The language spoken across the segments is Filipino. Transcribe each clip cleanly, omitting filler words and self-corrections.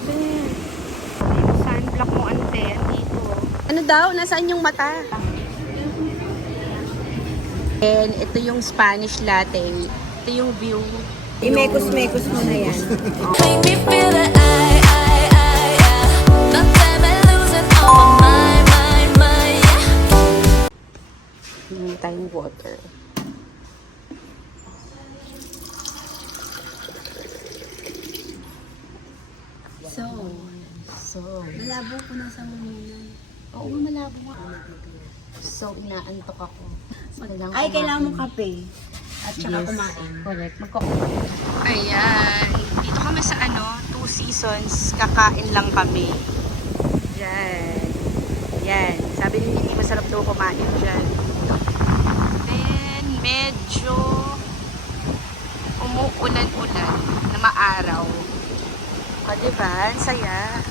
happened? Yung sunblock mo, ante. Dito. Ano daw? Nasaan yung mata? And ito yung Spanish latte. Ito yung view. I-mekos-mekos mo na yan. Make me feel that not time and losing all my mind, yeah. Hindi tayong water. So, Malabo ko na sa munan. oo, malabo nga. So, inaantok ako. Ay, kailangan mo kape. At saka Yes. kumain. Correct. Ayan. Dito kami sa Two Seasons. Kakain lang kami. Yan. Yan. Sabi ni Nikki, masarap daw kumain dyan. Then, medyo umuulan-ulan na maaraw. O, diba? Ang saya.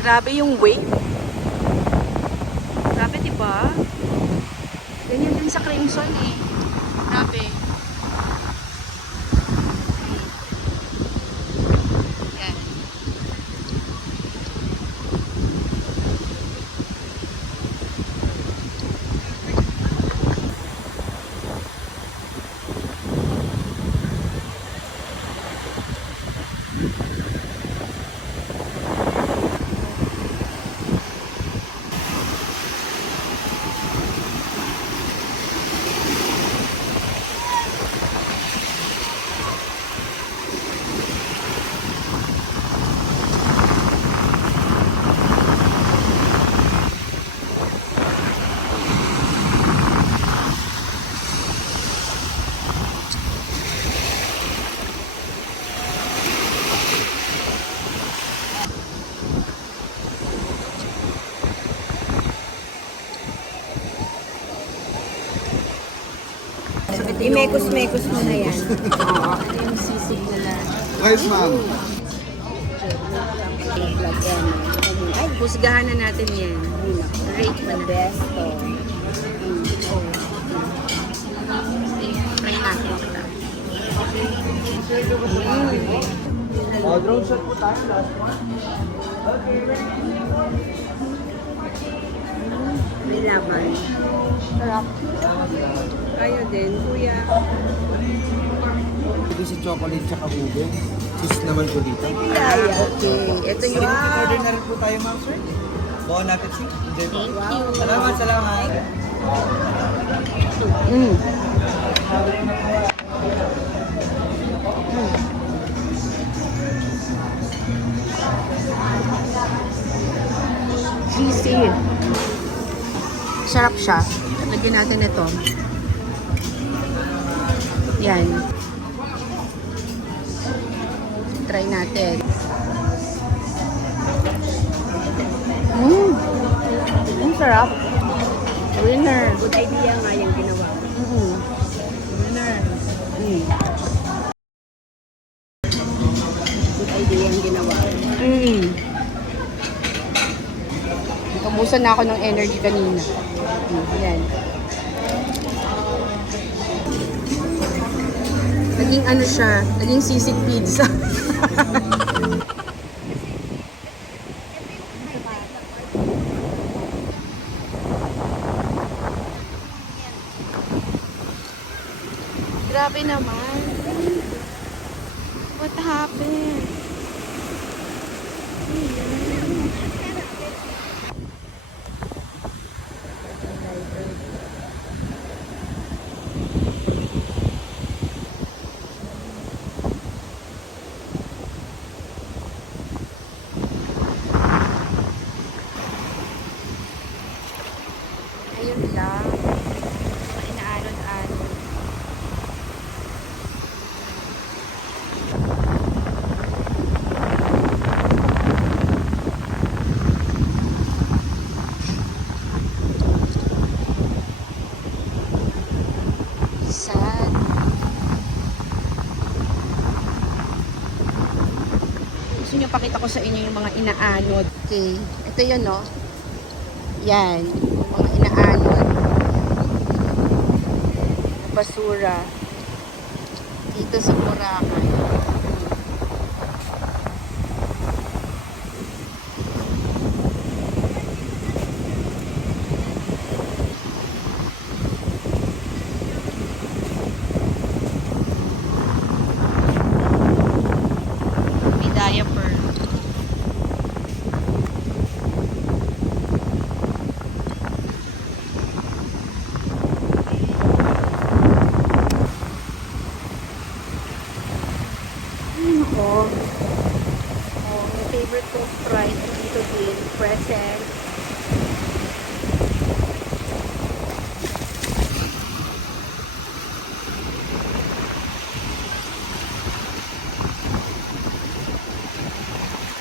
Grabe yung wave. Grabe, diba? Ganyan din sa Crimson eh. Grabe. Yan. I-mekos-mekos mo na yan. Oo, ito yung sisig nila. Right, ma'am. Vlog yan. Ay, husgahan na natin yan. Rate mo na. Best to. Try natin ito. Drone shot po tayo, last one. May laban. Sarap. Kayo din, kuya. Ito si chocolate tsaka ube. Cheese naman po dito. Kaya. Okay. Ito yung... Order na rin po tayo, ma'am, sir. Buwan natin, sir. Enjoy po. Thank you. Salamat, salamat. Mm. Cheesy. Sarap siya. Lagyan natin ito. Yan. Try natin. Ang sarap. Winner. Good idea nga yung ginawa mo. Winner. Good idea yung ginawa mo. Kamusan na ako ng energy kanina. Yan. Naging ano siya, naging sisig pizza. Grabe naman. What happened? Ayun lang. Inaalon-alon. Sad. Gusto nyo pakita ko sa inyo yung mga inaanod. Okay. Ito yun, no? Yan. Yung mga inaanod. Basura. dito sa Boracay. May diaper. Oh, yung favorite kong fries dito din, present.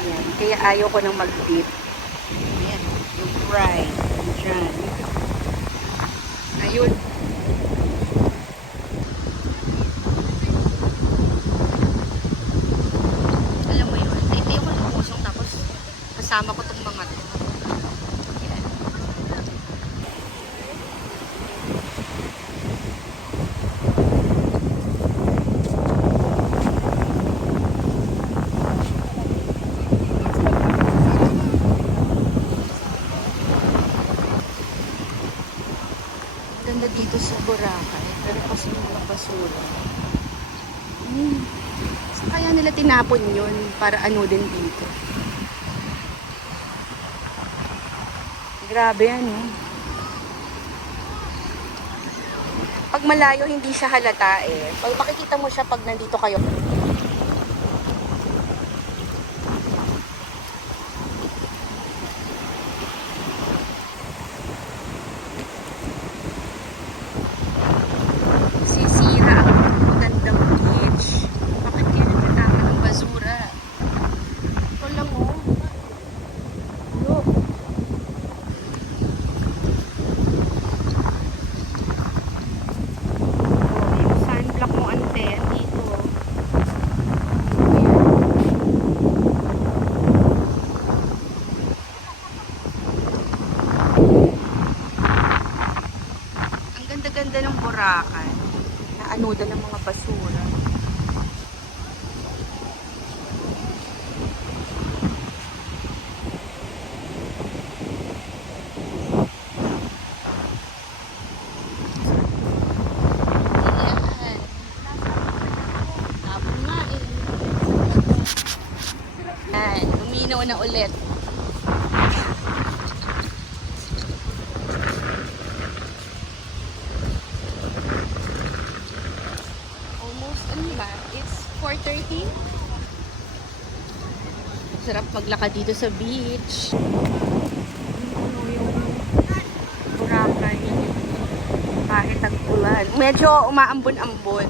Ayan, kaya ayaw ko nang mag-dip. Ayan, yung fry. Diyan. Ayun. Alam mo yun, ito yung lumusong tapos kasama ko tong mga to. Yan. Ganda dito sa Boracay, pero kasi yung mga basura. Saan kaya nila tinapon yun para ano din dito? Grabe yan, eh. Pag malayo, hindi siya halata eh. Pag makikita mo siya pag nandito kayo. Sisira ang magandang beach. Bakit kaya nagtatapon ng basura? Ito lang oh. Look. Oh, yung sunblock mo ante dito. Ang ganda-ganda ng Boracay. Naanoda ng mga basura. Yan. Tapon nga eh. Yan. Luminaw na ulit. Almost, ano ba? It's 4:30. Sarap maglakad dito sa beach. Ano yung Boracay. Kahit tag-ulan. Medyo umaambon-ambon.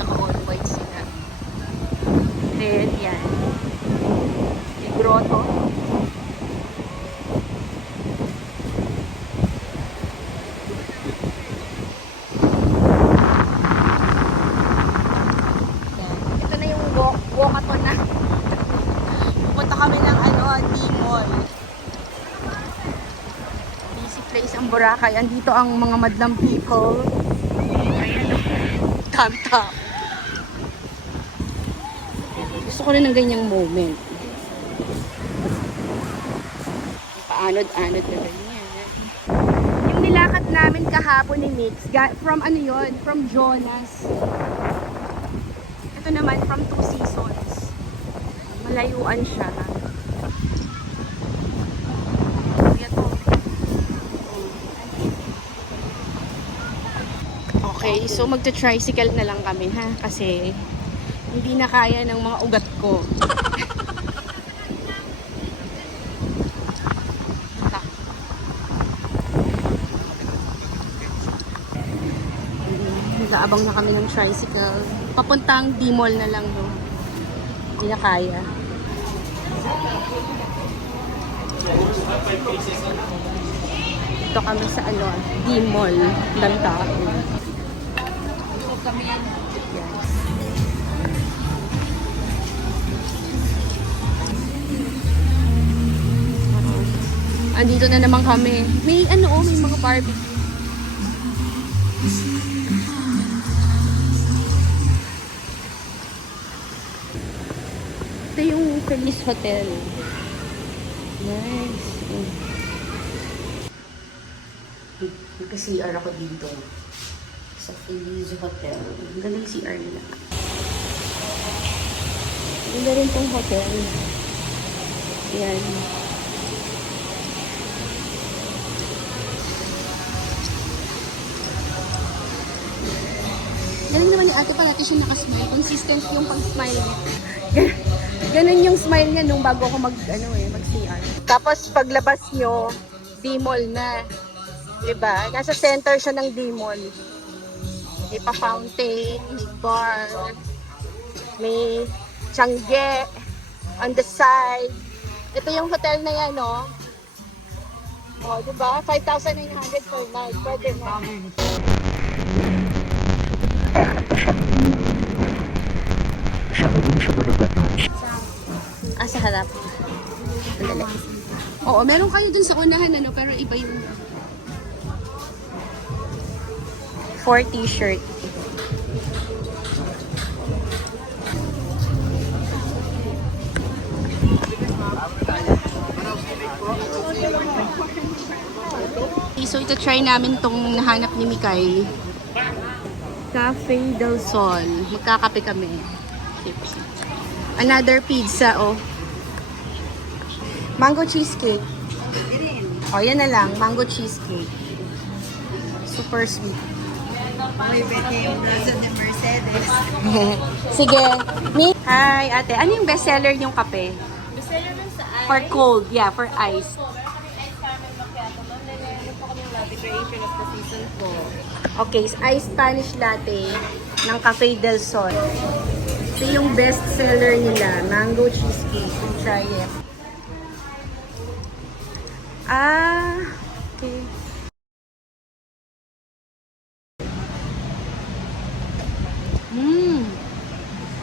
Naka-all white sila. Then, yan. Yung grotto. Ito na yung walkathon na. Pupunta kami ng D-Mall. Busy place ang Boracay. Andito ang mga madlang people. Ayan. Tanta. Gusto ko rin ng ganyang moment. Paanod-anod na ganyan. Yung nilakad namin kahapon ni Mix, from ano yun? From Jonas. Ito naman, from Two Seasons. Malayuan siya. Ito. Okay, so magta-tricycle na lang kami ha. Kasi hindi na kaya ng mga ugat ko. Nag-aabang na kami ng tricycle. Papuntang D-Mall na lang, no? Hindi na kaya. Dito kami sa D-Mall. Tanta. Kami yan. Yes. Andito na naman kami. May ano, may mga barbecue. Ito yung Feliz Hotel. Nice. Nagka-CR ako dito. Sa Feliz Hotel. Ang ganda yung CR nila. Ganda rin tong hotel. Yan. Galing naman ni ate palagi siya nakasmile. Consistent yung pag-smile niya. Ganun yung smile niya nung bago ako mag-CR. Tapos paglabas nyo, D-Mall na. Diba? Nasa center siya ng D-Mall. May pa-fountain, may bar, may Tiangge on the side. Ito yung hotel na yan, no? O, diba? 5,900 per night. Pwede na. Sa harap. Sandali. Oo, meron kayo dun sa unahan, ano, pero iba yung 4 t-shirt. So, ito try namin tong nahanap ni Mikay. Cafe del Sol. Magkakape kami. Chips. Another pizza, oh. Mango cheesecake. Oh, yan na lang. Mango cheesecake. Super sweet. May bete yung braso ni Mercedes. Sige. Hi, ate. Ano yung bestseller yung kape? Bestseller nun sa ice. For cold. Yeah, for ice. Meron kami ice caramel macchiato. Meron po kami latte creation of the season po. Okay, ice Spanish latte ng Cafe del Sol. Ito yung best seller nila, mango cheesecake. Try it. Okay.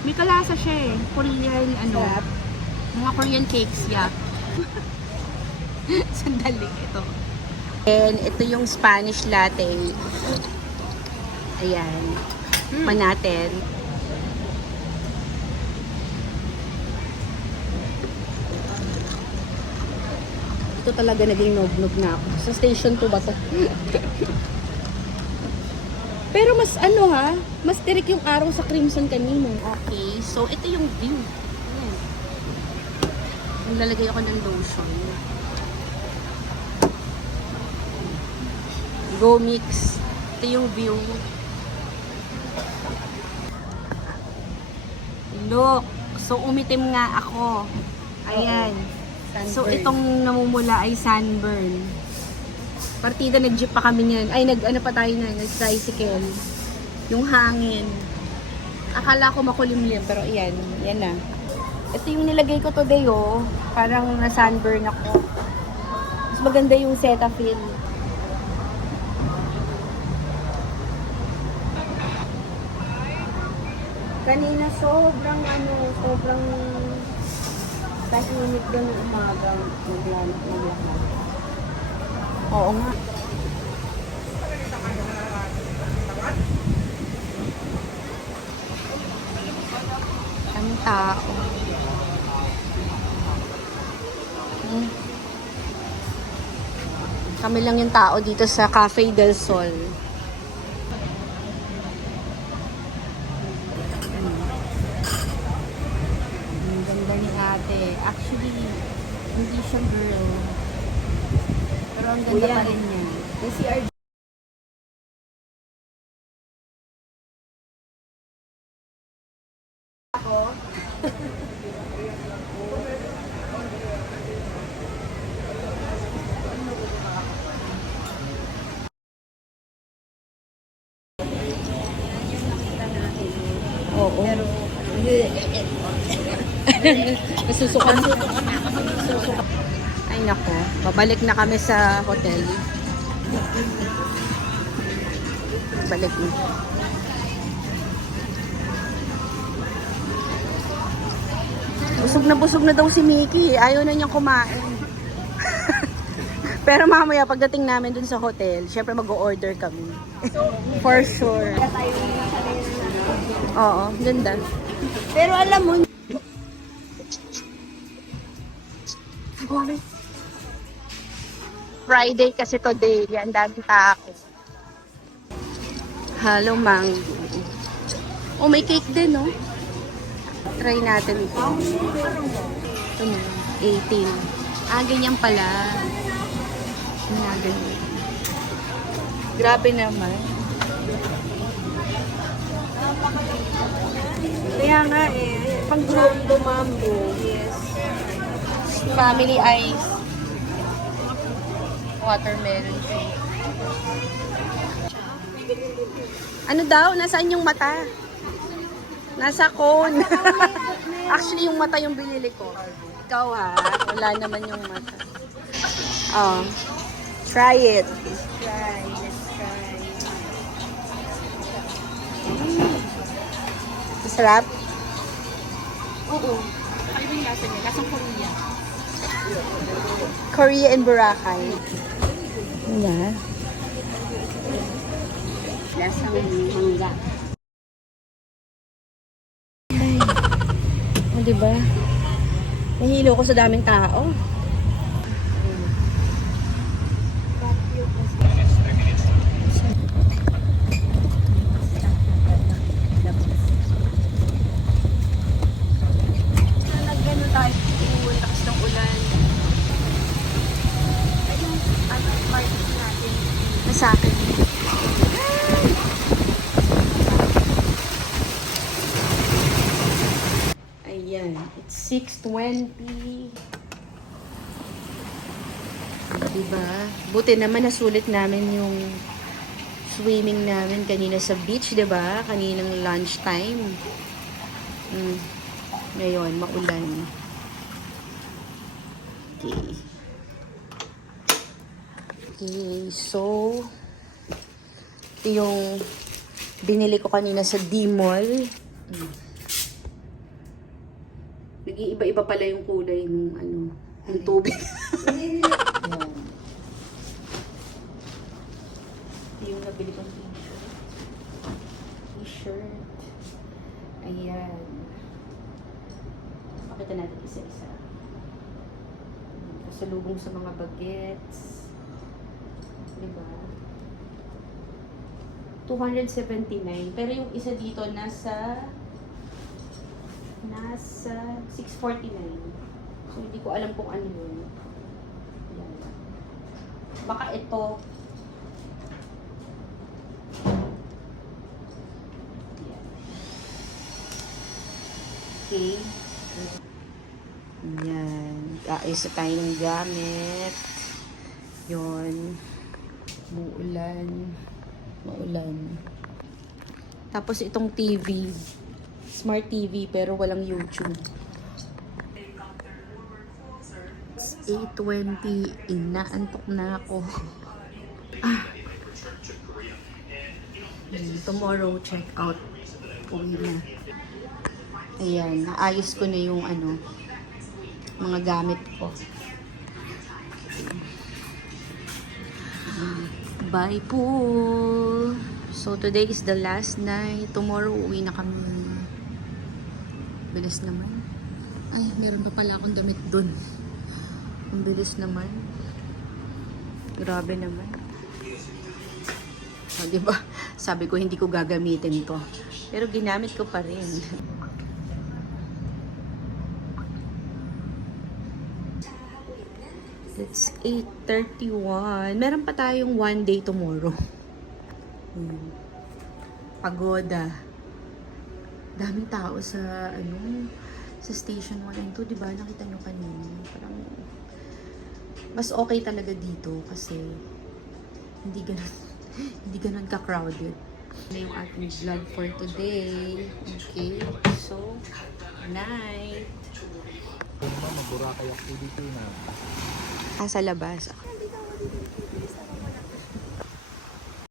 May kalasa siya eh. Korean, mga Korean cakes, yeah. Sandali, ito. And ito yung Spanish latte. Ayan. Man natin. Ito talaga naging nog-nog na ako. Sa station 2 ba to? Pero mas mas tirik yung araw sa Crimson kanina. Okay, so ito yung view. Ayan. Lalagay ako ng lotion. Go mix. Ito yung view. Look. So, umitim nga ako. Ayan. So, itong namumula ay sunburn. Partida, nag-jeep pa kami niyan. Ay, pa tayo na, nag-tricycle. Yung hangin. Akala ko makulimlim, pero ayan. Yan na. Ito yung nilagay ko today, oh. Parang na-sunburn ako. Mas maganda yung Cetaphil. Kanina sobrang tahimik doon ng umaga. Naglakad. Oo nga. Ang tao. Kami lang yung tao dito sa Cafe del Sol. Ang ganda ni ate. Actually, hindi siya girl. Pero ang ganda pa rin niya. May CR. Oo. Nasusukan. Ay nako, babalik na kami sa hotel. Balik na. Busog na daw si Mickey. Ayaw na niyang kumain. Pero mamaya, pagdating namin dun sa hotel, syempre mag-o-order kami. For sure. Oo, ganda. Pero alam mo, Friday kasi today, yan daming tao. Hello, mango. Oh, may cake din, no? Try natin ito. Ito na, 18. Ah, ganyan pala. Ganyan. Grabe naman. kaya nga eh, pang mambo. Yes. Family ice. Watermelon shake. Ano daw? Nasaan yung mata? Nasa cone. Actually, yung mata yung binili ko. Ikaw ha? Wala naman yung mata. Oh. Try it. Let's try. Masarap? Oo. Kayo yung lasa niya. Lasang Korea. Korea and Boracay. Ano? Lasang mangga. O, diba? Nahilo ko sa daming tao. Nag-ano tayo, lakas ng ulan. Ayun, ano, party natin. Nasa akin. Ayan, it's 6:20. Diba? Buti naman nasulit namin yung swimming namin kanina sa beach, diba? Kaninang lunchtime. Ngayon, maulan. Okay. Okay, so ito yung binili ko kanina sa D-Mall. Nag-iiba-iba pala yung kulay ng ano, ng tubig. Yan. Ito yung nabili kong t-shirt. T-shirt. Ayan. Pakita natin isa-isa. Kasalubong sa mga bagets. Diba? 279. Pero yung isa dito nasa 649. So, hindi ko alam kung ano yun. Yan. Baka ito. Yan. Okay. Yan. Ayos na tayo ng gamit. Yun. Maulan. Tapos itong TV. Smart TV pero walang YouTube. It's 8:20. Inaantok na ako. Tomorrow check out. Uwi na. Ayan, naayos ko na yung ano, mga gamit ko. Bye po. So today is the last night. Tomorrow uwi na kami. Bilis naman. Ay, meron pa pala akong damit dun. Ang bilis naman. Grabe naman. O, diba? Sabi ko hindi ko gagamitin to. Pero ginamit ko pa rin. It's 8:31. Meron pa tayong one day tomorrow. Pagoda. Daming tao sa sa station 1 and 2, 'di ba? Nakita nyo kanina. Parang mas okay talaga dito kasi hindi ganun ka-crowded. Na yung ating vlog for today. Okay. So, night. Boracay activity na. Sa labas.